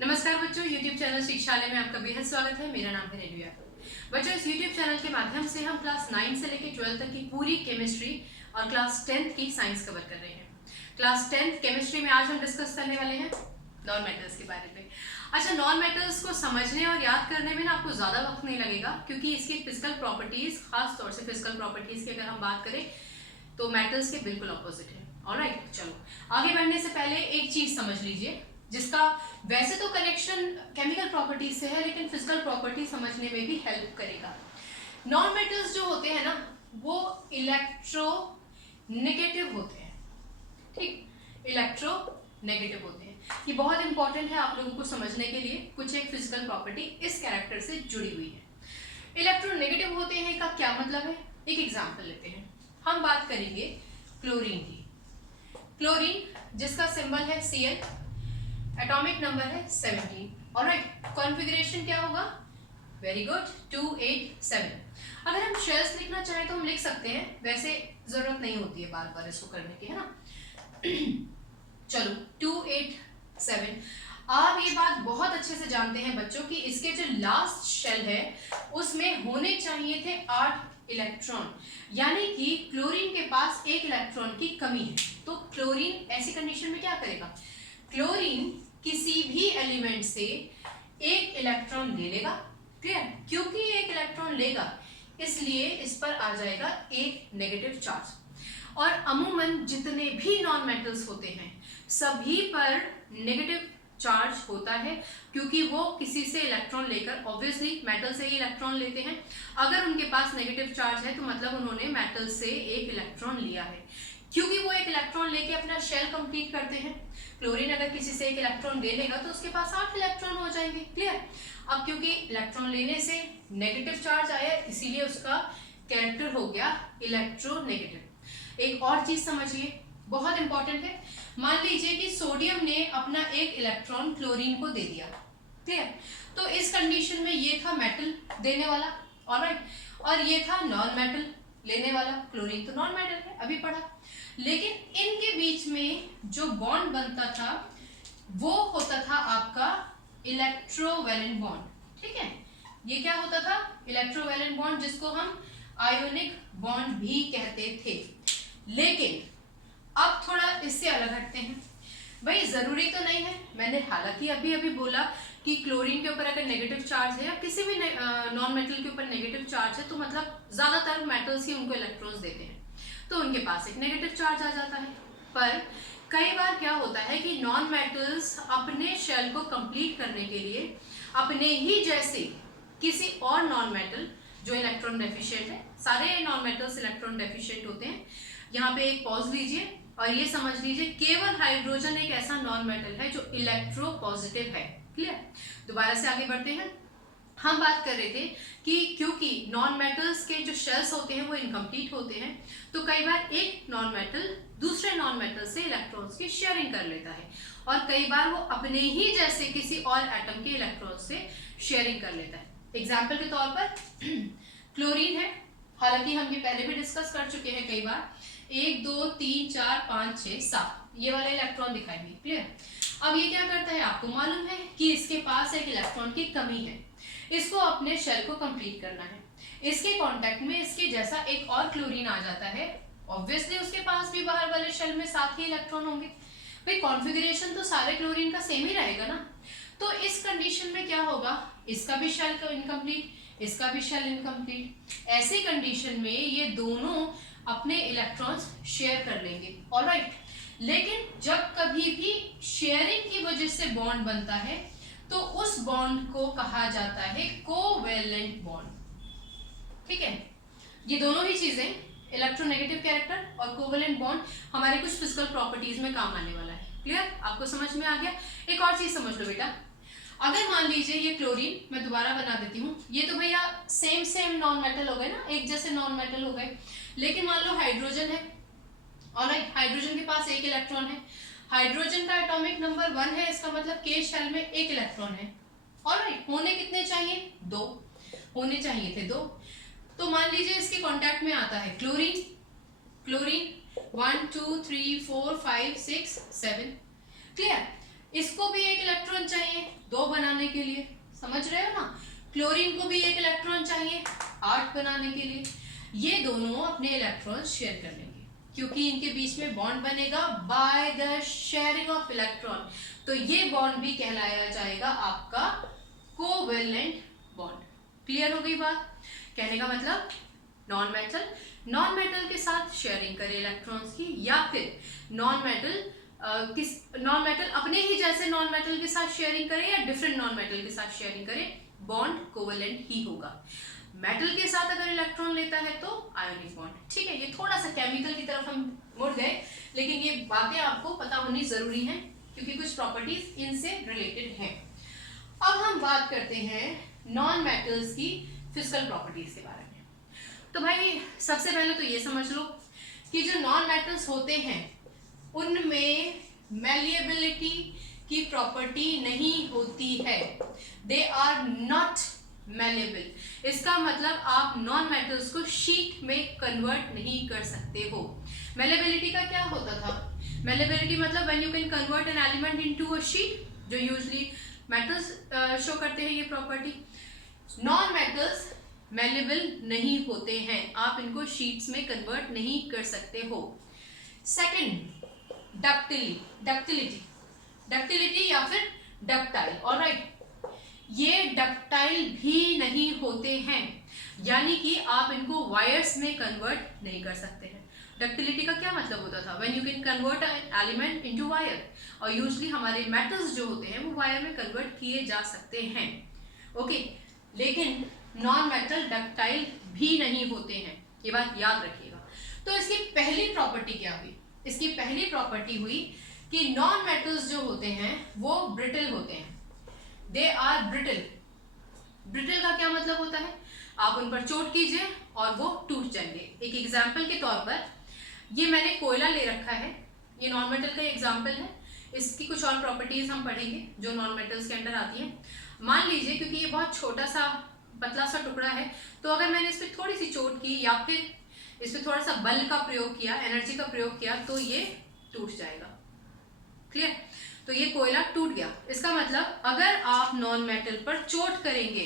नमस्कार बच्चों, YouTube channel शिक्षालय में आपका बेहद स्वागत है। मेरा नाम है रेणु यादव। बच्चों, इस YouTube चैनल के माध्यम से हम क्लास 9 से लेकर 12 तक की पूरी केमिस्ट्री और क्लास 10 की साइंस कवर कर रहे हैं। क्लास 10 केमिस्ट्री में आज हम डिस्कस करने वाले हैं नॉन मेटल्स के बारे में। अच्छा, नॉन मेटल्स को समझने और याद करने में ना आपको ज़्यादा वक्त नहीं लगेगा, क्योंकि इसकी फिजिकल प्रॉपर्टीज, खास तौर से फिजिकल प्रॉपर्टीज की अगर हम बात करें तो मेटल्स के बिल्कुल ऑपोजिट है। ऑलराइट, चलो आगे बढ़ने से पहले एक चीज समझ लीजिए, जिसका वैसे तो कनेक्शन केमिकल प्रॉपर्टीज से है, लेकिन फिजिकल प्रॉपर्टी समझने में भी हेल्प करेगा। नॉन मेटल्स जो होते हैं ना, वो इलेक्ट्रो नेगेटिव होते हैं। ठीक, इलेक्ट्रो नेगेटिव होते हैं। ये बहुत इंपॉर्टेंट है आप लोगों को समझने के लिए। कुछ एक फिजिकल प्रॉपर्टी इस कैरेक्टर से जुड़ी हुई है। इलेक्ट्रो नेगेटिव होते हैं का क्या मतलब है, एक एग्जाम्पल लेते हैं। हम बात करेंगे क्लोरीन की। क्लोरीन जिसका सिंबल है Cl, एटॉमिक नंबर है 17। ऑलराइट, कॉन्फ़िगरेशन क्या होगा? Very good, 287। अगर हम शेल्स लिखना चाहें तो हम लिख सकते हैं, वैसे जरूरत नहीं होती है बार बार इसको करने की, है ना। चलो 287। आप ये बात बहुत अच्छे से जानते हैं बच्चों कि इसके जो लास्ट शेल है उसमें होने चाहिए थे 8 इलेक्ट्रॉन, यानी कि क्लोरीन के पास 1 इलेक्ट्रॉन की कमी है। तो क्लोरीन ऐसी कंडीशन में क्या करेगा? क्लोरीन किसी भी एलिमेंट से 1 इलेक्ट्रॉन ले लेगा। क्लियर? क्योंकि 1 इलेक्ट्रॉन लेगा इसलिए इस पर आ जाएगा एक नेगेटिव चार्ज। और अमूमन जितने भी नॉन मेटल्स होते हैं सभी पर नेगेटिव चार्ज होता है, क्योंकि वो किसी से इलेक्ट्रॉन लेकर, ऑब्वियसली मेटल से ही इलेक्ट्रॉन लेते हैं। अगर उनके पास नेगेटिव चार्ज है तो मतलब उन्होंने मेटल से 1 इलेक्ट्रॉन लिया है, क्योंकि वो 1 इलेक्ट्रॉन लेके अपना शेल कंप्लीट करते हैं। क्लोरीन अगर किसी से 1 इलेक्ट्रॉन ले लेगा तो उसके पास 8 इलेक्ट्रॉन हो जाएंगे। क्लियर? अब क्योंकि इलेक्ट्रॉन लेने से नेगेटिव चार्ज आया, इसीलिए उसका कैरेक्टर हो गया इलेक्ट्रोनेगेटिव। एक और चीज समझिए, बहुत इंपॉर्टेंट है। मान लीजिए कि सोडियम ने अपना 1 इलेक्ट्रॉन क्लोरीन को दे दिया। क्लियर? तो इस कंडीशन में ये था मेटल देने वाला, ऑलराइट, और ये था नॉन मेटल लेने वाला। क्लोरीन तो नॉन मेटल है, अभी पढ़ा। लेकिन इनके बीच में जो बॉन्ड बनता था वो होता था आपका इलेक्ट्रोवैलेंट बॉन्ड। ठीक है, ये क्या होता था? इलेक्ट्रोवैलेंट बॉन्ड, जिसको हम आयोनिक बॉन्ड भी कहते थे। लेकिन अब थोड़ा इससे अलग हटते हैं। भाई जरूरी तो नहीं है, मैंने हालांकि अभी अभी बोला कि क्लोरीन के ऊपर अगर नेगेटिव चार्ज है या किसी भी नॉन मेटल के ऊपर नेगेटिव चार्ज है तो मतलब ज्यादातर मेटल्स ही उनको इलेक्ट्रॉन्स देते हैं, तो उनके पास एक नेगेटिव चार्ज आ जाता है। पर कई बार क्या होता है कि नॉन मेटल्स अपने शेल को कंप्लीट करने के लिए अपने ही जैसे किसी और नॉन मेटल जो इलेक्ट्रॉन डेफिशिएंट है, सारे नॉन मेटल्स इलेक्ट्रॉन डेफिशिएंट होते हैं। यहाँ पे एक पॉज लीजिए और ये समझ लीजिए, केवल हाइड्रोजन एक ऐसा नॉन मेटल है जो इलेक्ट्रो पॉजिटिव है। क्लियर? दोबारा से आगे बढ़ते हैं। हम बात कर रहे थे कि क्योंकि नॉन मेटल्स के जो शेल्स होते हैं वो इनकम्प्लीट होते हैं, तो कई बार एक नॉन मेटल दूसरे नॉन मेटल से इलेक्ट्रॉन्स की शेयरिंग कर लेता है, और कई बार वो अपने ही जैसे किसी और एटम के इलेक्ट्रॉन्स से शेयरिंग कर लेता है। एग्जाम्पल के तौर पर क्लोरीन है, हालांकि हम ये पहले भी डिस्कस कर चुके हैं कई बार। 1 2 3 4 5 6 7 ये वाले इलेक्ट्रॉन दिखाएंगे। क्लियर? अब ये क्या करता है, आपको मालूम है कि इसके पास एक इलेक्ट्रॉन की कमी है, इसको अपने शेल को कंप्लीट करना है। इसके कांटेक्ट में इसके जैसा एक और क्लोरीन आ जाता है, ऑब्वियसली उसके पास भी बाहर वाले शेल में 7 ही इलेक्ट्रॉन होंगे। भाई कॉन्फ़िगरेशन तो सारे क्लोरीन का सेम ही रहेगा ना। तो इस कंडीशन में क्या होगा, इसका भी शेल इनकम्प्लीट, इसका भी शेल इनकम्प्लीट। ऐसे कंडीशन में ये दोनों अपने इलेक्ट्रॉन्स शेयर कर लेंगे। ऑलराइट, लेकिन जब कभी भी शेयरिंग की वजह से बॉन्ड बनता है तो उस बॉन्ड को कहा जाता है कोवेलेंट बॉन्ड। ठीक है, ये दोनों ही चीजें, इलेक्ट्रोनेगेटिव कैरेक्टर और कोवेलेंट बॉन्ड, हमारे कुछ फिजिकल प्रॉपर्टीज में काम आने वाला है। क्लियर? आपको समझ में आ गया? एक और चीज समझ लो बेटा, अगर मान लीजिए ये क्लोरीन, मैं दोबारा बना देती हूँ, ये तो भैया सेम नॉन मेटल हो गए ना, एक जैसे नॉन मेटल हो गए। लेकिन मान लो हाइड्रोजन है, ऑलराइट, हाइड्रोजन के पास 1 इलेक्ट्रॉन है। हाइड्रोजन का एटॉमिक नंबर 1 है, इसका मतलब के शेल में 1 इलेक्ट्रॉन है। ऑलराइट, होने कितने चाहिए? 2 होने चाहिए थे, 2। तो मान लीजिए इसके कांटेक्ट में आता है क्लोरीन। क्लोरीन 1 2 3 4 5 6 7। क्लियर? इसको भी एक इलेक्ट्रॉन चाहिए 2 बनाने के लिए, समझ रहे हो ना। क्लोरीन को भी एक इलेक्ट्रॉन चाहिए 8 बनाने के लिए। ये दोनों अपने इलेक्ट्रॉन शेयर कर लेंगे क्योंकि इनके बीच में बॉन्ड बनेगा by the sharing of electron. तो ये बॉन्ड भी कहलाया जाएगा आपका कोवेलेंट बॉन्ड। क्लियर हो गई बात? कहने का मतलब नॉन मेटल के साथ शेयरिंग करे इलेक्ट्रॉन्स की, या फिर नॉन मेटल अपने ही जैसे नॉन मेटल के साथ शेयरिंग करे या डिफरेंट नॉन मेटल के साथ शेयरिंग करे, बॉन्ड कोवेलेंट ही होगा। मेटल के साथ अगर इलेक्ट्रॉन लेता है तो आयोनिक बॉन्ड। ठीक है, ये थोड़ा सा केमिकल की तरफ हम मुड़ गए, लेकिन ये बातें आपको पता होनी जरूरी है क्योंकि कुछ प्रॉपर्टीज इनसे रिलेटेड हैं। अब हम बात करते हैं नॉन मेटल्स की फिजिकल प्रॉपर्टीज के बारे में। तो भाई सबसे पहले तो ये समझ लो कि जो नॉन मेटल्स होते हैं उनमें मैलिएबिलिटी की प्रॉपर्टी नहीं होती है। They are not malleable. इसका मतलब आप नॉन मेटल्स को शीट में कन्वर्ट नहीं कर सकते हो। मैलेबिलिटी का क्या होता था? मैलेबिलिटी मतलब when you can convert an element into a sheet, जो यूजुअली मेटल्स शो करते हैं ये प्रॉपर्टी। नॉन मेटल्स मैलेबल नहीं होते हैं, आप इनको शीट्स में कन्वर्ट नहीं कर सकते हो। सेकंड, डक्टिलिटी या फिर डक्टाइल। ऑलराइट, ये डक्टाइल भी नहीं होते हैं, यानी कि आप इनको वायर्स में कन्वर्ट नहीं कर सकते हैं। डक्टिलिटी का क्या मतलब होता था? When you can convert an element into wire, और यूजुअली हमारे मेटल्स जो होते हैं वो वायर में कन्वर्ट किए जा सकते हैं। ओके, लेकिन नॉन मेटल डक्टाइल भी नहीं होते हैं, ये बात याद रखिएगा। तो इसकी पहली प्रॉपर्टी क्या हुई? इसकी पहली प्रॉपर्टी हुई कि नॉन मेटल्स जो होते हैं वो ब्रिटल होते हैं। They are brittle. ब्रिटल का क्या मतलब होता है? आप उन पर चोट कीजिए और वो टूट जाएंगे। एक एग्जाम्पल के तौर पर ये मैंने कोयला ले रखा है, ये नॉन मेटल का एग्जाम्पल है। इसकी कुछ और प्रॉपर्टीज हम पढ़ेंगे जो नॉन मेटल्स के अंडर आती हैं। मान लीजिए क्योंकि ये बहुत छोटा सा पतला सा टुकड़ा है, तो अगर मैंने इस पर थोड़ी सी चोट की या फिर इस पर थोड़ा सा बल का प्रयोग किया, एनर्जी का प्रयोग किया, तो ये टूट जाएगा। क्लियर? तो ये कोयला टूट गया। इसका मतलब अगर आप नॉन मेटल पर चोट करेंगे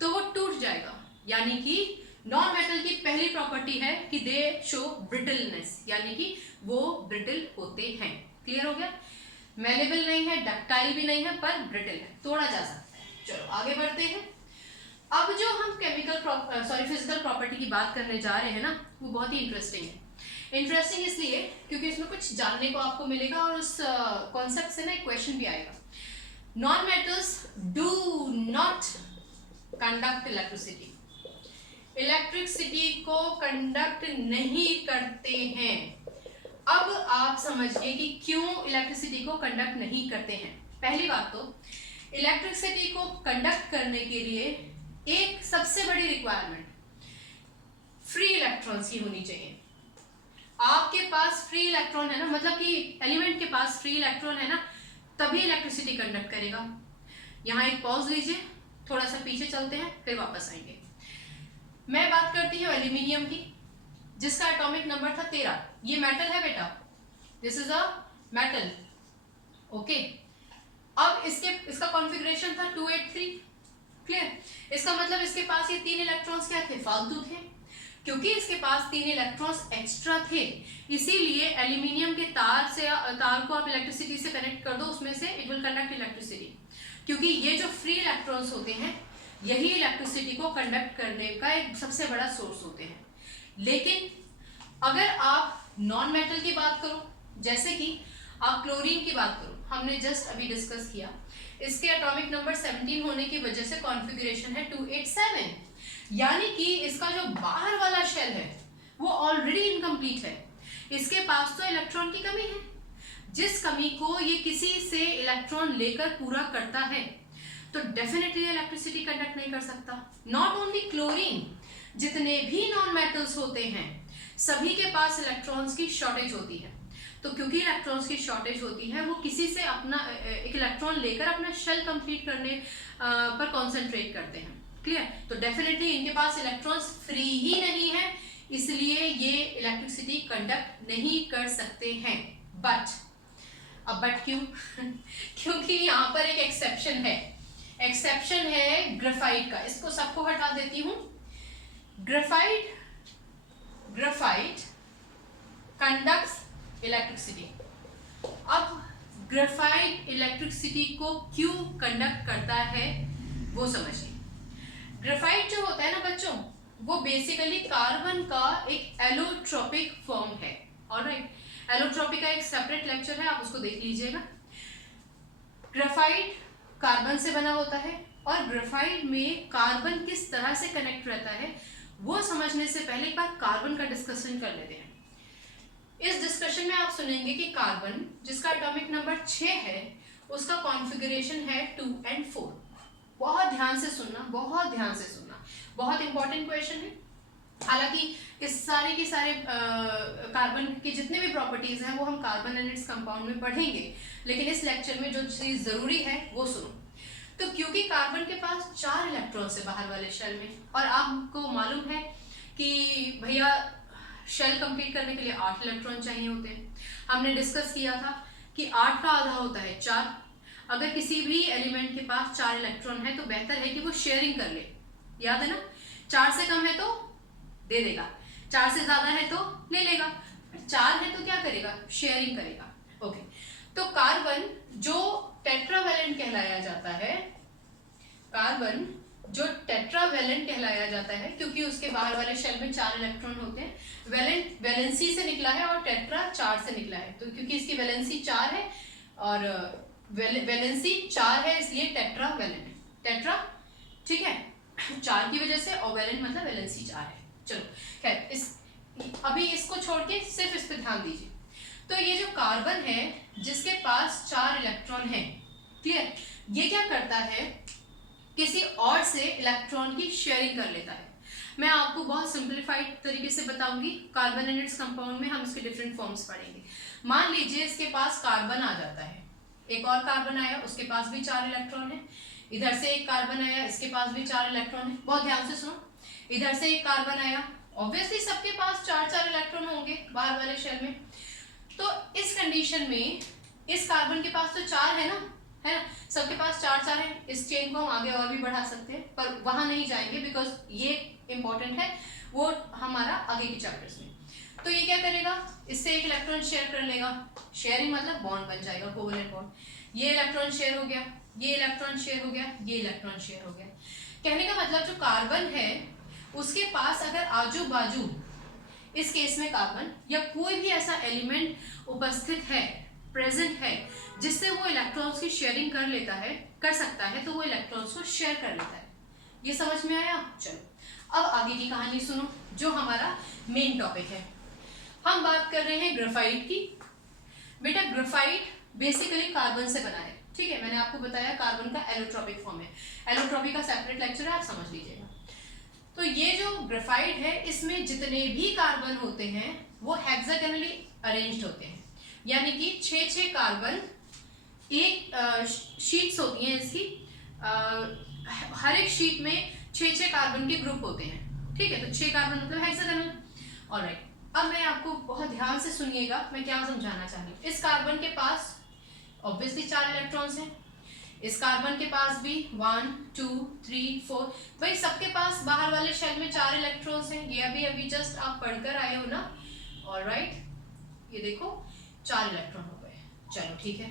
तो वो टूट जाएगा। यानी कि नॉन मेटल की पहली प्रॉपर्टी है कि दे शो ब्रिटलनेस, यानी कि वो ब्रिटल होते हैं। क्लियर हो गया? मेलेबल नहीं है, डक्टाइल भी नहीं है, पर ब्रिटल है, तोड़ा जा सकता है। चलो आगे बढ़ते हैं। अब जो हम फिजिकल प्रॉपर्टी की बात करने जा रहे हैं ना, वो बहुत ही इंटरेस्टिंग है। इंटरेस्टिंग इसलिए क्योंकि इसमें कुछ जानने को आपको मिलेगा और उस कॉन्सेप्ट से ना एक क्वेश्चन भी आएगा। Non metals do not conduct electricity. Electricity को कंडक्ट नहीं करते हैं। अब आप समझिए कि क्यों इलेक्ट्रिसिटी को कंडक्ट नहीं करते हैं। पहली बात तो इलेक्ट्रिसिटी को कंडक्ट करने के लिए एक सबसे बड़ी रिक्वायरमेंट फ्री इलेक्ट्रॉन्स की होनी चाहिए। आपके पास फ्री इलेक्ट्रॉन है ना, मतलब कि एलिमेंट के पास फ्री इलेक्ट्रॉन है ना, तभी इलेक्ट्रिसिटी कंडक्ट करेगा। यहाँ एक पॉज लीजिए, थोड़ा सा पीछे चलते हैं, फिर वापस आएंगे। मैं बात करती हूँ एल्यूमिनियम की, जिसका एटॉमिक नंबर था 13। ये मेटल है बेटा, this is a metal. Okay, अब इसका कॉन्फ़िगरेशन था 283। क्लियर? इसका मतलब इसके पास ये 3 इलेक्ट्रॉन्स क्या थे? फालतू थे। क्योंकि इसके पास 3 इलेक्ट्रॉन्स एक्स्ट्रा थे, इसीलिए एल्यूमिनियम के तार को आप इलेक्ट्रिसिटी से कनेक्ट कर दो, उसमें से इट विल कंडक्ट इलेक्ट्रिसिटी। क्योंकि ये जो फ्री इलेक्ट्रॉन्स होते हैं यही इलेक्ट्रिसिटी को कंडक्ट करने का एक सबसे बड़ा सोर्स होते हैं। लेकिन अगर आप नॉन मेटल की बात करो, जैसे कि आप क्लोरीन की बात करो, हमने जस्ट अभी डिस्कस किया, इसके एटॉमिक नंबर 17 होने की वजह से कॉन्फ़िगरेशन है 287, यानी कि इसका जो बाहर वाला शेल है वो ऑलरेडी इनकम्प्लीट है। इसके पास तो इलेक्ट्रॉन की कमी है, जिस कमी को ये किसी से इलेक्ट्रॉन लेकर पूरा करता है, तो डेफिनेटली इलेक्ट्रिसिटी कंडक्ट नहीं कर सकता। नॉट ओनली क्लोरीन, जितने भी नॉन मेटल्स होते हैं सभी के पास इलेक्ट्रॉन्स की शॉर्टेज होती है। तो क्योंकि इलेक्ट्रॉन्स की शॉर्टेज होती है, वो किसी से अपना एक इलेक्ट्रॉन लेकर अपना शेल कंप्लीट करने पर कॉन्सेंट्रेट करते हैं। क्लियर? तो डेफिनेटली इनके पास इलेक्ट्रॉन्स फ्री ही नहीं है, इसलिए ये इलेक्ट्रिसिटी कंडक्ट नहीं कर सकते हैं। बट अब अब बट क्यों? क्योंकि यहाँ पर एक एक्सेप्शन है ग्रेफाइट का। इसको सबको हटा देती हूँ। Graphite conducts electricity. अब ग्रेफाइट इलेक्ट्रिसिटी को क्यों कंडक्ट करता है वो समझिए। ग्रेफाइट जो होता है ना बच्चों, वो बेसिकली कार्बन का एक एलोट्रोपिक फॉर्म है। ऑलराइट, एलोट्रोपिक का एक सेपरेट लेक्चर है, आप उसको देख लीजिएगा। ग्रेफाइट कार्बन से बना होता है और ग्रेफाइट में कार्बन किस तरह से कनेक्ट रहता है वो समझने से पहले एक बार कार्बन का डिस्कशन कर लेते हैं। इस डिस्कशन में आप सुनेंगे कि कार्बन जिसका एटॉमिक नंबर 6 है उसका कॉन्फ़िगरेशन है 2 और 4। बहुत ध्यान से सुनना, बहुत इंपॉर्टेंट क्वेश्चन है। हालांकि इस सारे के सारे कार्बन के जितने भी प्रॉपर्टीज हैं वो हम कार्बन एंड इट्स कंपाउंड में पढ़ेंगे, लेकिन इस लेक्चर में जो चीज जरूरी है वो सुनो। तो क्योंकि कार्बन के पास 4 इलेक्ट्रॉन्स है बाहर वाले शेल में, और आपको मालूम है कि भैया शेल कंप्लीट करने के लिए 8 इलेक्ट्रॉन चाहिए होते हैं। हमने डिस्कस किया था कि 8 का आधा होता है 4। अगर किसी भी एलिमेंट के पास 4 इलेक्ट्रॉन है तो बेहतर है कि वो शेयरिंग कर ले। याद है ना, 4 से कम है तो दे देगा, 4 से ज्यादा है तो ले लेगा, 4 है तो क्या करेगा? शेयरिंग करेगा। ओके, तो कार्बन जो टेट्रावैलेंट कहलाया जाता है, कार्बन जो टेट्रावैलेंट कहलाया जाता है क्योंकि उसके बाहर वाले शेल में 4 इलेक्ट्रॉन होते हैं। वैलेंट वैलेंसी से निकला है और टेट्रा 4 से निकला है, तो क्योंकि इसकी वैलेंसी 4 है और वैलेंसी 4 है इसलिए टेट्रावैलेंट है। टेट्रा, ठीक है, 4 की वजह से, और वैलेंट मतलब वैलेंसी 4 है। चलो खैर, इस अभी इसको छोड़ के सिर्फ इस पे ध्यान दीजिए। तो ये जो कार्बन है जिसके पास 4 इलेक्ट्रॉन है, क्लियर, ये क्या करता है? किसी और से इलेक्ट्रॉन की शेयरिंग कर लेता है। मैं आपको बहुत सिंप्लीफाइड तरीके से बताऊंगी। कार्बन एंड इट्स कंपाउंड में हम इसके डिफरेंट फॉर्म्स पढ़ेंगे। मान लीजिए इसके पास कार्बन आ जाता है, एक और कार्बन आया, उसके पास भी 4 इलेक्ट्रॉन है। इधर से एक कार्बन आया, इसके पास भी 4 इलेक्ट्रॉन है। बहुत ध्यान से सुनो, इधर से एक कार्बन आया, ऑब्वियसली सबके पास 4 इलेक्ट्रॉन होंगे बाहर वाले शेल में। तो इस कंडीशन में इस कार्बन के पास तो 4 है ना, सबके पास 4 है। इस चेन को हम आगे और भी बढ़ा सकते हैं, पर वहां नहीं जाएंगे बिकॉज ये इंपॉर्टेंट है, वो हमारा आगे के चैप्टर्स में। तो ये क्या करेगा? इससे एक इलेक्ट्रॉन शेयर कर लेगा। शेयरिंग मतलब बॉन्ड बन जाएगा, कोवेलेंट बॉन्ड। ये इलेक्ट्रॉन शेयर हो गया, ये इलेक्ट्रॉन शेयर हो गया, ये इलेक्ट्रॉन शेयर हो गया। कहने का मतलब जो कार्बन है उसके पास अगर आजू बाजू, इस केस में कार्बन या कोई भी ऐसा एलिमेंट उपस्थित है, प्रेजेंट है, जिससे वो इलेक्ट्रॉन्स की शेयरिंग कर लेता है, कर सकता है, तो वो इलेक्ट्रॉन्स को शेयर कर लेता है। ये समझ में आया? चलो अब आगे की कहानी सुनो, जो हमारा मेन टॉपिक है। हम बात कर रहे हैं ग्रेफाइट की। बेटा ग्रेफाइट बेसिकली कार्बन से बना है, ठीक है। मैंने आपको बताया कार्बन का एलोट्रोपिक फॉर्म है। एलोट्रोपिक का सेपरेट लेक्चर है, आप समझ लीजिएगा। तो ये जो ग्रेफाइट है इसमें जितने भी कार्बन होते हैं वो हेक्सागोनली अरेंज्ड होते हैं, यानी कि 6 कार्बन, एक शीट्स होती हैं इसकी, हर एक शीट में 6 कार्बन के ग्रुप होते हैं, ठीक है। तो 6 कार्बन मतलब हेक्सागोनल। ऑलराइट, अब मैं आपको बहुत ध्यान से सुनिएगा मैं क्या समझाना चाह रही हूँ। इस कार्बन के पास ऑब्वियसली 4 इलेक्ट्रॉन्स हैं, इस कार्बन के पास भी 1 2 3 4, भाई सबके पास बाहर वाले शेल में 4 इलेक्ट्रॉन्स हैं। ये अभी जस्ट आप पढ़कर आए हो ना। ऑलराइट, ये देखो 4 इलेक्ट्रॉन हो गए। चलो ठीक है,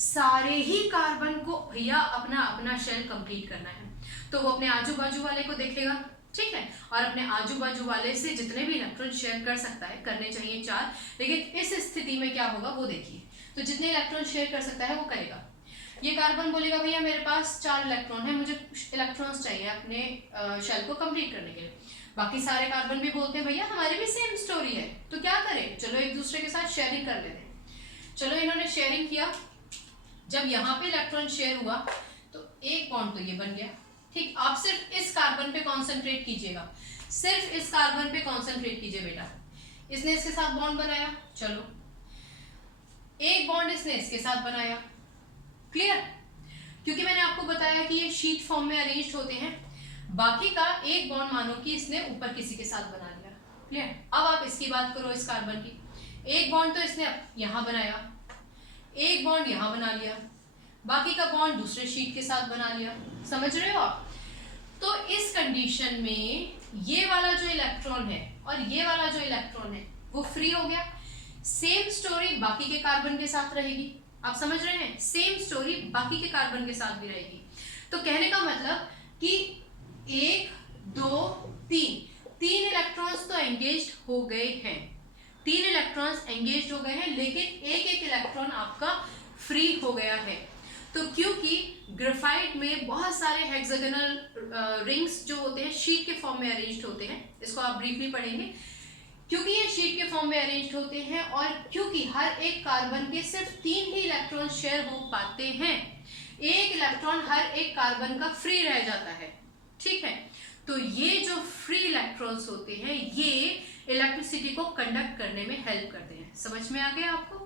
सारे ही कार्बन को भैया अपना अपना शेल कंप्लीट करना है, तो वो अपने आजू बाजू वाले को देखेगा, ठीक है, और अपने आजू बाजू वाले से जितने भी इलेक्ट्रॉन शेयर कर सकता है, करने चाहिए 4, लेकिन इस स्थिति में क्या होगा वो देखिए। तो जितने इलेक्ट्रॉन शेयर कर सकता है वो करेगा। ये कार्बन बोलेगा भैया मेरे पास 4 इलेक्ट्रॉन है, मुझे इलेक्ट्रॉन्स चाहिए अपने शेल को कंप्लीट करने के लिए। बाकी सारे कार्बन भी बोलते हैं भैया हमारी भी सेम स्टोरी है, तो क्या करें, चलो एक दूसरे के साथ शेयरिंग कर लेते हैं। चलो इन्होंने शेयरिंग किया, जब यहाँ पे इलेक्ट्रॉन शेयर हुआ तो एक बॉन्ड तो ये बन गया, ठीक। आप सिर्फ इस कार्बन पे कॉन्सेंट्रेट कीजिएगा, सिर्फ इस कार्बन पे कॉन्सेंट्रेट कीजिए बेटा। इसने इसके साथ बॉन्ड बनाया, चलो एक बॉन्ड इसने इसके साथ बनाया, क्लियर। क्योंकि मैंने आपको बताया कि ये शीट फॉर्म में अरेंज्ड होते हैं, बाकी का एक बॉन्ड मानो कि इसने ऊपर किसी के साथ बना लिया, क्लियर। अब आप इसकी बात करो, इस कार्बन की, एक बॉन्ड तो इसने यहाँ बनाया, एक बॉन्ड यहाँ बना लिया, बाकी का बॉन्ड दूसरे शीट के साथ बना लिया। समझ रहे हो आप? तो इस कंडीशन में ये वाला जो इलेक्ट्रॉन है और ये वाला जो इलेक्ट्रॉन है वो फ्री हो गया। सेम स्टोरी बाकी के कार्बन के साथ रहेगी। आप समझ रहे हैं? सेम स्टोरी बाकी के कार्बन के साथ भी रहेगी। तो कहने का मतलब कि 1 2 3 इलेक्ट्रॉन्स तो एंगेज्ड हो गए हैं, 3 इलेक्ट्रॉन्स एंगेज्ड हो गए हैं, लेकिन एक एक इलेक्ट्रॉन आपका फ्री हो गया है। तो क्योंकि ग्रेफाइट में बहुत सारे हेक्सागोनल रिंग्स जो होते हैं शीट के फॉर्म में अरेंज्ड होते हैं, इसको आप ब्रीफली पढ़ेंगे। क्योंकि ये शीट के फॉर्म में अरेंज्ड होते हैं और क्योंकि हर एक कार्बन के सिर्फ 3 ही इलेक्ट्रॉन शेयर हो पाते हैं, एक इलेक्ट्रॉन हर एक कार्बन का फ्री रह जाता है। ठीक है, तो ये जो फ्री इलेक्ट्रॉन्स होते हैं ये इलेक्ट्रिसिटी को कंडक्ट करने में हेल्प करते हैं। समझ में आ गया आपको?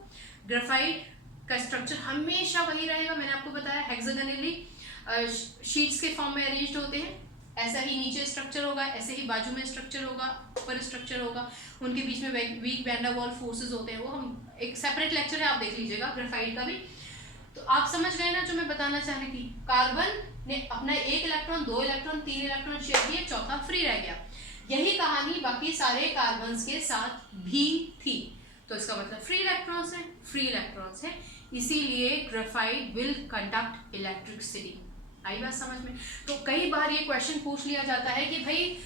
ग्रेफाइट का स्ट्रक्चर हमेशा वही रहेगा, मैंने आपको बताया हेक्सागोनली शीट्स के फॉर्म में अरेंज्ड होते हैं। ऐसा ही नीचे स्ट्रक्चर होगा, ऐसे ही बाजू में स्ट्रक्चर होगा, ऊपर स्ट्रक्चर होगा, उनके बीच में weak van der Waals forces होते हैं। वो हम एक सेपरेट लेक्चर है, आप देख लीजिएगा ग्रेफाइट का भी। तो आप समझ गए ना जो मैं बताना चाह रही थी? कार्बन ने अपना एक इलेक्ट्रॉन, 2 इलेक्ट्रॉन, 3 इलेक्ट्रॉन शेयर किए, चौथा फ्री रह गया। यही कहानी बाकी सारे कार्बन्स के साथ भी थी। तो इसका मतलब फ्री इलेक्ट्रॉन्स हैं, फ्री इलेक्ट्रॉन्स हैं, इसीलिए ग्रेफाइट विल कंडक्ट इलेक्ट्रिसिटी। आई बात समझ में? तो कई बार ये क्वेश्चन पूछ लिया जाता है कि भाई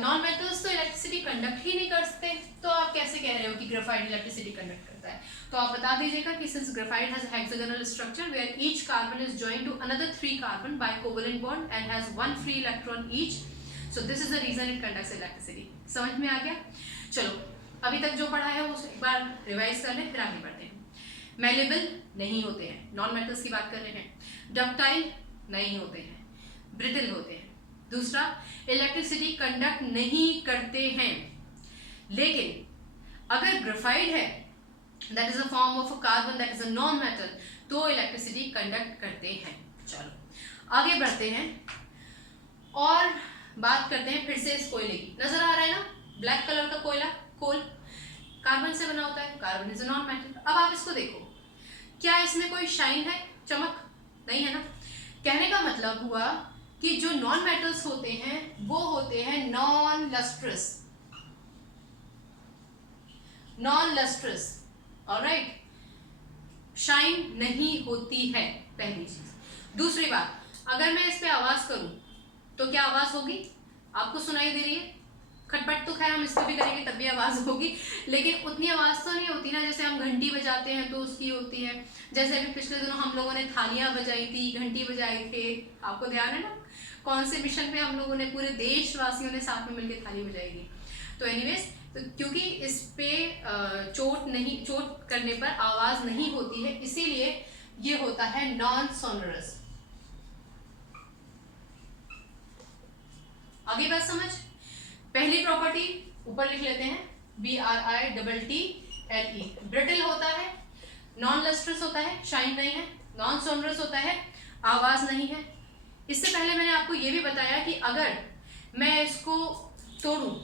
नॉन मेटल्स तो इलेक्ट्रिसिटी कंडक्ट ही नहीं कर सकते, तो आप कैसे कह रहे हो कि ग्रेफाइट इलेक्ट्रिसिटी कंडक्ट करता है? तो आप बता दीजिएगा कि since graphite has a hexagonal structure where each carbon is joined to another 3 carbon by covalent bond and has 1 free electron each, so this is the reason it conducts electricity. समझ में आ गया? चलो अभी तक जो पढ़ा है वो एक बार रिवाइज कर लें, फिर आगे बढ़ते हैं। मेलेबल नहीं होते हैं, नॉन मेटल्स की बात कर रहे हैं। डक्टाइल नहीं होते हैं, ब्रिटल होते हैं। दूसरा, इलेक्ट्रिसिटी कंडक्ट नहीं करते हैं। लेकिन अगर ग्रेफाइट है that is a form of a carbon that is a non metal, तो इलेक्ट्रिसिटी कंडक्ट करते हैं। चलो आगे बढ़ते हैं और बात करते हैं फिर से इस कोयले की। नजर आ रहा है ना, ब्लैक कलर का कोयला, कोल कार्बन से बना होता है, carbon is a non metal. अब आप इसको देखो, क्या इसमें कोई शाइन है, चमक? नहीं है ना। कहने का मतलब हुआ कि जो नॉन मेटल्स होते हैं वो होते हैं non lustrous, non lustrous, alright, shine नहीं होती है, पहली चीज। दूसरी बात, अगर मैं इस पे आवाज करूं तो क्या आवाज होगी? आपको सुनाई दे रही है? खटपट तो खैर हम इस पर भी करेंगे तब भी आवाज होगी, लेकिन उतनी आवाज तो नहीं होती ना जैसे हम घंटी बजाते हैं तो उसकी होती है। जैसे अभी पिछले दिनों हम लोगों ने थालियां बजाई थी, घंटी बजाई थे, आपको ध्यान है ना? कौन से मिशन पे हम लोगों ने, पूरे देशवासियों ने साथ में मिलकर थाली बजाई थी। तो एनीवेज, तो क्योंकि इस पे चोट करने पर आवाज नहीं होती है, इसीलिए ये होता है नॉन सोनरस। आगे बात समझ? पहली प्रॉपर्टी ऊपर लिख लेते हैं, BRITTLE। ब्रिटल होता है, नॉन लस्ट्रस होता है, शाइन नहीं है, नॉन सोनरस होता है, आवाज नहीं है। इससे पहले मैंने आपको ये भी बताया कि अगर मैं इसको तोड़ूं,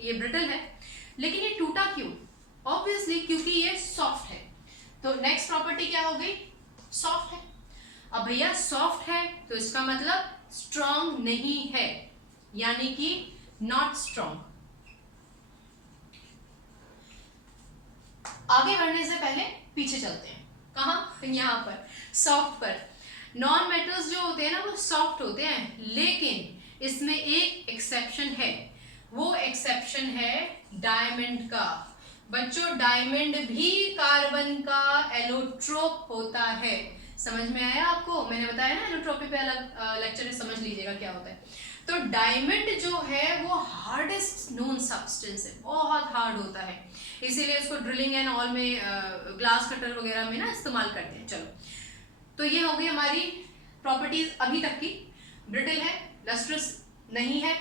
ये ब्रिटल है, लेकिन ये टूटा क्यों? ऑब्वियसली क्योंकि ये सॉफ्ट है। तो नेक्स्ट प्रॉपर्टी क्या हो गई? सॉफ्ट है। अब भैया सॉफ्ट है तो इसका मतलब स्ट्रॉन्ग नहीं है, यानी कि नॉट स्ट्रॉन्ग। आगे बढ़ने से पहले पीछे चलते हैं। कहाँ? यहाँ पर, सॉफ्ट पर। नॉन मेटल्स जो होते हैं ना वो सॉफ्ट होते हैं, लेकिन इसमें एक एक्सेप्शन है, वो एक्सेप्शन है डायमंड का। बच्चों डायमंड भी कार्बन का एलोट्रोप होता है। समझ में आया आपको? मैंने बताया ना एलोट्रोपी पे अलग लेक्चर में, समझ लीजिएगा क्या होता है। तो डायमंड जो है वो हार्डेस्ट नोन सब्सटेंस है, बहुत हार्ड होता है, इसीलिए इसको ड्रिलिंग एंड ऑल में, ग्लास कटर वगैरह में ना इस्तेमाल करते हैं। चलो, तो ये हो गई हमारी प्रॉपर्टीज अभी तक की। ब्रिटल है, लस्ट्रस नहीं है,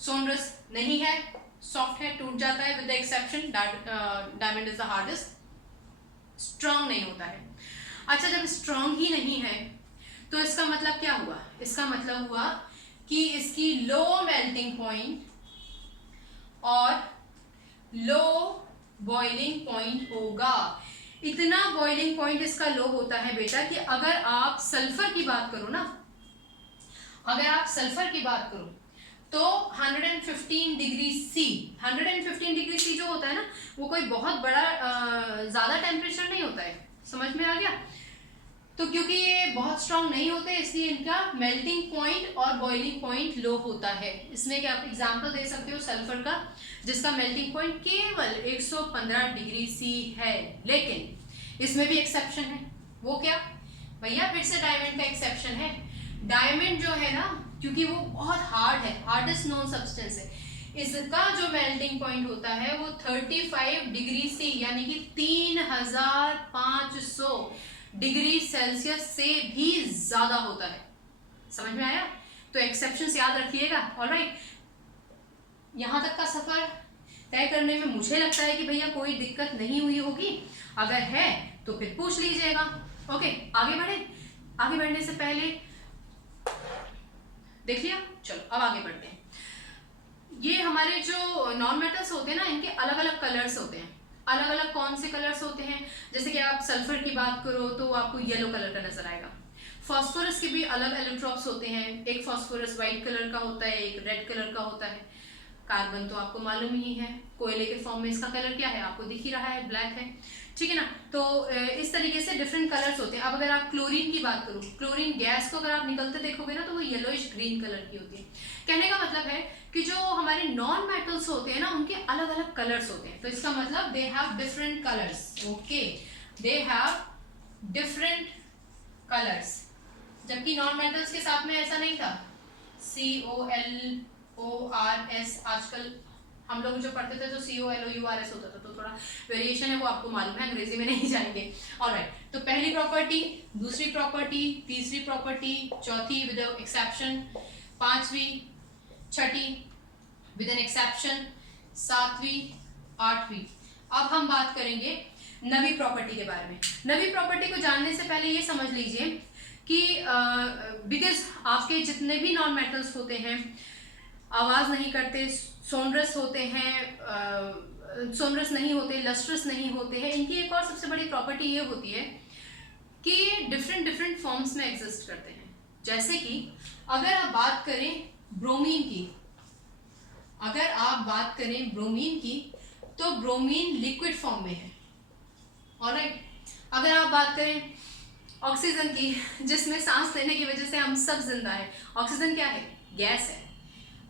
सोनरस नहीं है, सॉफ्ट है, टूट जाता है with the exception diamond is the hardest, strong नहीं होता है। अच्छा, जब स्ट्रॉन्ग ही नहीं है तो इसका मतलब क्या हुआ? इसका मतलब हुआ कि इसकी लो मेल्टिंग पॉइंट और लो बॉइलिंग पॉइंट होगा। इतना बॉइलिंग पॉइंट इसका लो होता है बेटा कि अगर आप सल्फर की बात करो ना, अगर आप सल्फर की बात करो तो 115 डिग्री सी, 115 डिग्री सी जो होता है ना वो कोई बहुत बड़ा ज़्यादा टेम्परेचर नहीं होता है, समझ में आ गया। तो क्योंकि ये बहुत स्ट्रांग नहीं होते इसलिए इनका मेल्टिंग पॉइंट और बॉइलिंग पॉइंट लो होता है। इसमें क्या आप एग्जांपल दे सकते हो सल्फर का, जिसका मेल्टिंग पॉइंट केवल 115 डिग्री सी है। लेकिन इसमें भी एक्सेप्शन है, वो क्या भैया, फिर से डायमंड का एक्सेप्शन है। डायमंड जो है ना, क्योंकि वो बहुत हार्ड है, हार्डेस्ट नोन सब्सटेंस है, इसका जो मेल्टिंग पॉइंट होता है वो 35 डिग्री सी यानी कि 3500 डिग्री सेल्सियस से भी ज्यादा होता है। समझ में आया? तो एक्सेप्शंस याद रखिएगा। ऑलराइट, यहां तक का सफर तय करने में मुझे लगता है कि भैया कोई दिक्कत नहीं हुई होगी, अगर है तो फिर पूछ लीजिएगा। ओके, आगे बढ़े। आगे बढ़ने से पहले देख लिया, चलो अब आगे बढ़ते हैं। ये हमारे जो नॉन मेटल्स होते हैं ना, इनके अलग अलग कलर्स होते हैं। अलग अलग कौन से कलर्स होते हैं? जैसे कि आप सल्फर की बात करो तो आपको येलो कलर का नजर आएगा। फास्फोरस के भी अलग एलोट्रॉप्स होते हैं, एक फास्फोरस वाइट कलर का होता है, एक रेड कलर का होता है। कार्बन तो आपको मालूम ही है, कोयले के फॉर्म में इसका कलर क्या है आपको दिख ही रहा है, ब्लैक है, ठीक है ना। तो इस तरीके से डिफरेंट कलर्स होते हैं। अब अगर आप क्लोरीन की बात करो, क्लोरीन गैस को अगर आप निकलते देखोगे ना तो वो येलोइश ग्रीन कलर की होती है। कहने का मतलब है कि जो हमारे नॉन मेटल्स होते हैं ना उनके अलग अलग कलर्स होते हैं, तो इसका मतलब they have different colours. Okay, they have different colours, जबकि नॉन मेटल्स के साथ में ऐसा नहीं था। COLORS, आजकल हम लोग जो पढ़ते थे तो COLOURS होता था, तो थोड़ा वेरिएशन है वो आपको मालूम है, अंग्रेजी में नहीं जाएंगे। ऑलराइट, तो पहली प्रॉपर्टी, दूसरी प्रॉपर्टी, तीसरी प्रॉपर्टी, चौथी विद एक्सेप्शन, पांचवी, छठी विद एन एक्सेप्शन, सातवीं, आठवीं। अब हम बात करेंगे नवी प्रॉपर्टी के बारे में। नवी प्रॉपर्टी को जानने से पहले ये समझ लीजिए कि बिकॉज आपके जितने भी नॉन मेटल्स होते हैं आवाज नहीं करते, सोनरस होते हैं, सोनरस नहीं होते, लस्ट्रस नहीं होते हैं, इनकी एक और सबसे बड़ी प्रॉपर्टी ये होती है कि डिफरेंट डिफरेंट फॉर्म्स में एग्जिस्ट करते हैं। जैसे कि अगर आप बात करें ब्रोमीन की, अगर आप बात करें ब्रोमीन की तो ब्रोमीन लिक्विड फॉर्म में है। ऑलराइट, अगर आप बात करें ऑक्सीजन की, जिसमें सांस लेने की वजह से हम सब जिंदा है, ऑक्सीजन क्या है? गैस है।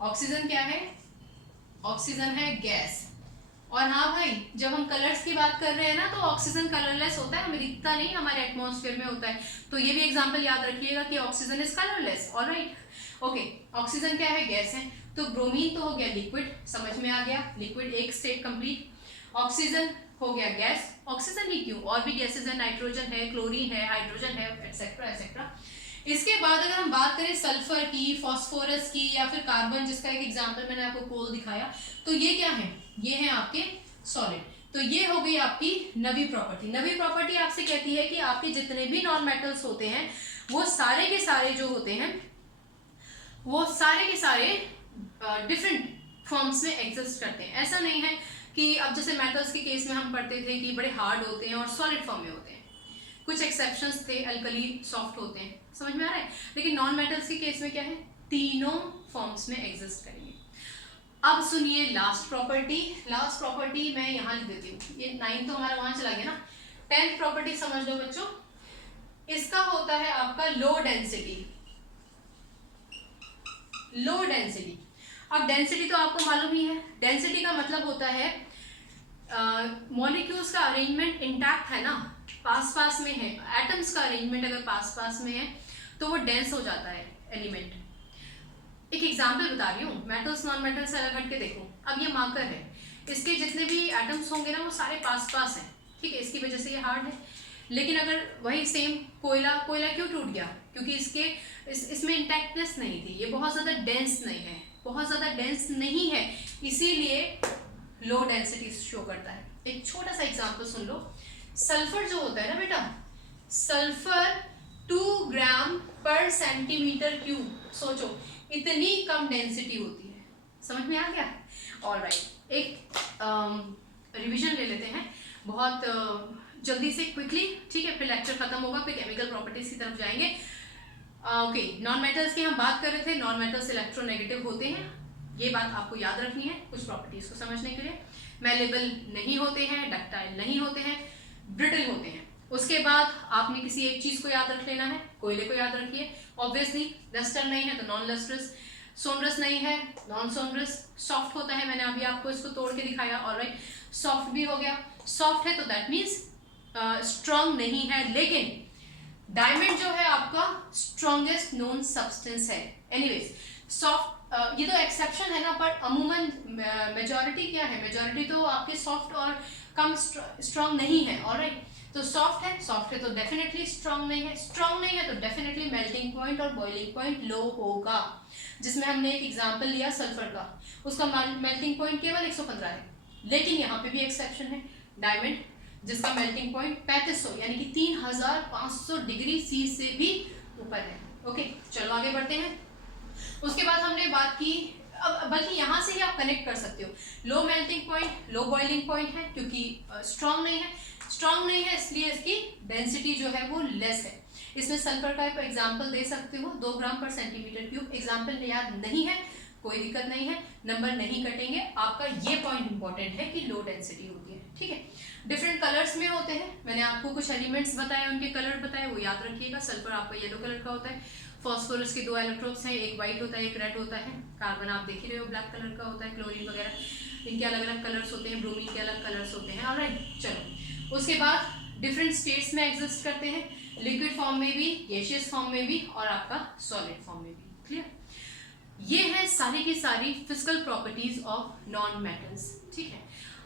ऑक्सीजन क्या है? ऑक्सीजन है गैस। और हाँ भाई, जब हम कलर्स की बात कर रहे हैं ना तो ऑक्सीजन कलरलेस होता है, हमें दिखता नहीं, हमारे एटमॉस्फेयर में होता है। तो ये भी एग्जांपल याद रखिएगा कि oxygen is colourless. Alright, okay, oxygen क्या है? गैस है। तो ब्रोमीन तो हो गया लिक्विड, समझ में आ गया, लिक्विड एक स्टेट कंप्लीट। ऑक्सीजन हो गया गैस, ऑक्सीजन ही क्यों, और भी गैसेज है, नाइट्रोजन है, क्लोरीन है, हाइड्रोजन है, एटसेट्रा एटसेट्रा। इसके बाद अगर हम बात करें सल्फर की, फास्फोरस की या फिर कार्बन, जिसका एक एग्जांपल मैंने आपको कोल दिखाया, तो ये क्या है? ये है आपके सॉलिड। तो ये हो गई आपकी नवी प्रॉपर्टी। नवी प्रॉपर्टी आपसे कहती है कि आपके जितने भी नॉन मेटल्स होते हैं वो सारे के सारे जो होते हैं वो सारे के सारे डिफरेंट फॉर्म्स में एग्जिस्ट करते हैं। ऐसा नहीं है कि अब जैसे मेटल्स के केस में हम पढ़ते थे कि बड़े हार्ड होते हैं और सॉलिड फॉर्म में होते हैं, कुछ एक्सेप्शंस थे, अल्कली सॉफ्ट होते हैं, समझ में आ रहा है। लेकिन नॉन मेटल्स के केस में क्या है? तीनों फॉर्म्स में एग्जिस्ट करेंगे। अब सुनिए लास्ट प्रॉपर्टी। लास्ट प्रॉपर्टी मैं यहाँ लिख देती हूँ, ये 9 तो हमारा वहां चला गया ना। 10th प्रॉपर्टी समझ लो बच्चों, इसका होता है आपका लो डेंसिटी। लो डेंसिटी, अब डेंसिटी तो आपको मालूम ही है, डेंसिटी का मतलब होता है मॉलिक्यूल्स का अरेंजमेंट इंटैक्ट है ना, पास पास में है, एटम्स का अरेंजमेंट अगर पास पास में है तो वो डेंस हो जाता है एलिमेंट। एक एग्जांपल बता रही हूँ, मेटल्स नॉन मेटल्स से अलग हट के देखो। अब ये मार्कर है, इसके जितने भी एटम्स होंगे ना वो सारे पास पास हैं, ठीक है, इसकी वजह से ये हार्ड है। लेकिन अगर वही सेम कोयला, कोयला क्यों टूट गया? क्योंकि इसमें इंटैक्टनेस नहीं थी, ये बहुत ज़्यादा डेंस नहीं है, बहुत ज़्यादा डेंस नहीं है, इसीलिए लो डेंसिटी शो करता है। एक छोटा सा एग्जांपल सुन लो, सल्फर जो होता है ना बेटा, सल्फर 2 ग्राम पर सेंटीमीटर क्यूब, सोचो इतनी कम डेंसिटी होती है, समझ में आ गया? ऑलराइट, एक रिवीजन ले लेते हैं, बहुत जल्दी से क्विकली, ठीक है, फिर लेक्चर खत्म होगा, फिर केमिकल प्रॉपर्टीज की तरफ जाएंगे। ओके, नॉन मेटल्स की हम बात कर रहे थे, नॉन मेटल्स इलेक्ट्रोनेगेटिव होते हैं, ये बात आपको याद रखनी है कुछ प्रॉपर्टीज को समझने के लिए। मेलेबल नहीं होते हैं, डक्टाइल नहीं होते हैं, ब्रिटल होते हैं। उसके बाद आपने किसी एक चीज को याद रख लेना है, कोयले को याद रखिए, ऑब्वियसली लस्टर नहीं है तो नॉन लस्ट्रस, सोनरस नहीं है नॉन सोनरस, सॉफ्ट होता है, मैंने अभी आपको इसको तोड़ के दिखाया, ऑलराइट, सॉफ्ट भी हो गया, सॉफ्ट है तो दैट मीन्स स्ट्रॉन्ग नहीं है, लेकिन डायमंड जो है आपका स्ट्रॉन्गेस्ट नोन सब्सटेंस है। एनीवेज सॉफ्ट, ये तो एक्सेप्शन है ना, बट अमूमन मेजॉरिटी क्या है, मेजॉरिटी तो आपके सॉफ्ट और कम स्ट्रॉन्ग नहीं है, ऑलराइट। तो सॉफ्ट है तो डेफिनेटली स्ट्रॉन्ग नहीं है, स्ट्रॉन्ग नहीं है तो डेफिनेटली मेल्टिंग पॉइंट और बॉइलिंग पॉइंट लो होगा। जिसमें हमने एक एग्जांपल लिया सल्फर का, उसका मेल्टिंग पॉइंट केवल 115 है, लेकिन यहाँ पे भी एक्सेप्शन है, डायमंड जिसका मेल्टिंग पॉइंट 3500 यानी कि 3500 डिग्री सी से भी ऊपर है। ओके, चलो आगे बढ़ते हैं। उसके बाद हमने बात की, अब बल्कि यहाँ से ही आप कनेक्ट कर सकते हो, low melting point, low boiling point है, क्योंकि स्ट्रॉन्ग नहीं है इसलिए इसकी डेंसिटी जो है वो लेस है। इसमें सल्फर का एक एग्जाम्पल दे सकते हो, 2 ग्राम पर सेंटीमीटर क्यूब। एग्जाम्पल याद नहीं है कोई दिक्कत नहीं है, नंबर नहीं कटेंगे, आपका ये पॉइंट इंपॉर्टेंट है कि लो डेंसिटी होती है, ठीक है। डिफरेंट कलर्स में होते हैं, मैंने आपको कुछ एलिमेंट्स बताए, उनके कलर बताए, वो याद रखिएगा। सल्फर आपका येलो कलर का होता है, फॉस्फोरस के 2 इलेक्ट्रॉन्स हैं, एक वाइट होता है एक रेड होता है, कार्बन आप देख ही रहे हो ब्लैक कलर का होता है, क्लोरीन वगैरह इनके अलग अलग कलर्स होते हैं, ब्रोमीन के अलग कलर्स होते हैं, ऑलराइट। चलो उसके बाद डिफरेंट स्टेट्स में एग्जिस्ट करते हैं, लिक्विड फॉर्म में भी, गैसियस फॉर्म में भी और आपका सॉलिड फॉर्म में भी, क्लियर। ये है सारी की सारी physical properties of non metals, ठीक है।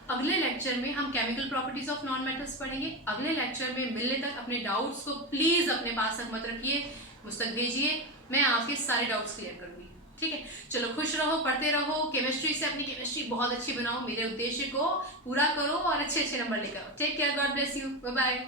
अगले लेक्चर में हम chemical properties of non metals पढ़ेंगे। अगले लेक्चर में मिलने तक अपने डाउट्स को प्लीज अपने पास तक मत रखिए, मुझ तक भेजिए, मैं आपके सारे डाउट्स क्लियर करूंगी, ठीक है। चलो खुश रहो, पढ़ते रहो, केमिस्ट्री से अपनी केमिस्ट्री बहुत अच्छी बनाओ, मेरे उद्देश्य को पूरा करो और अच्छे नंबर लेकर आओ। Take care, God bless you, bye bye.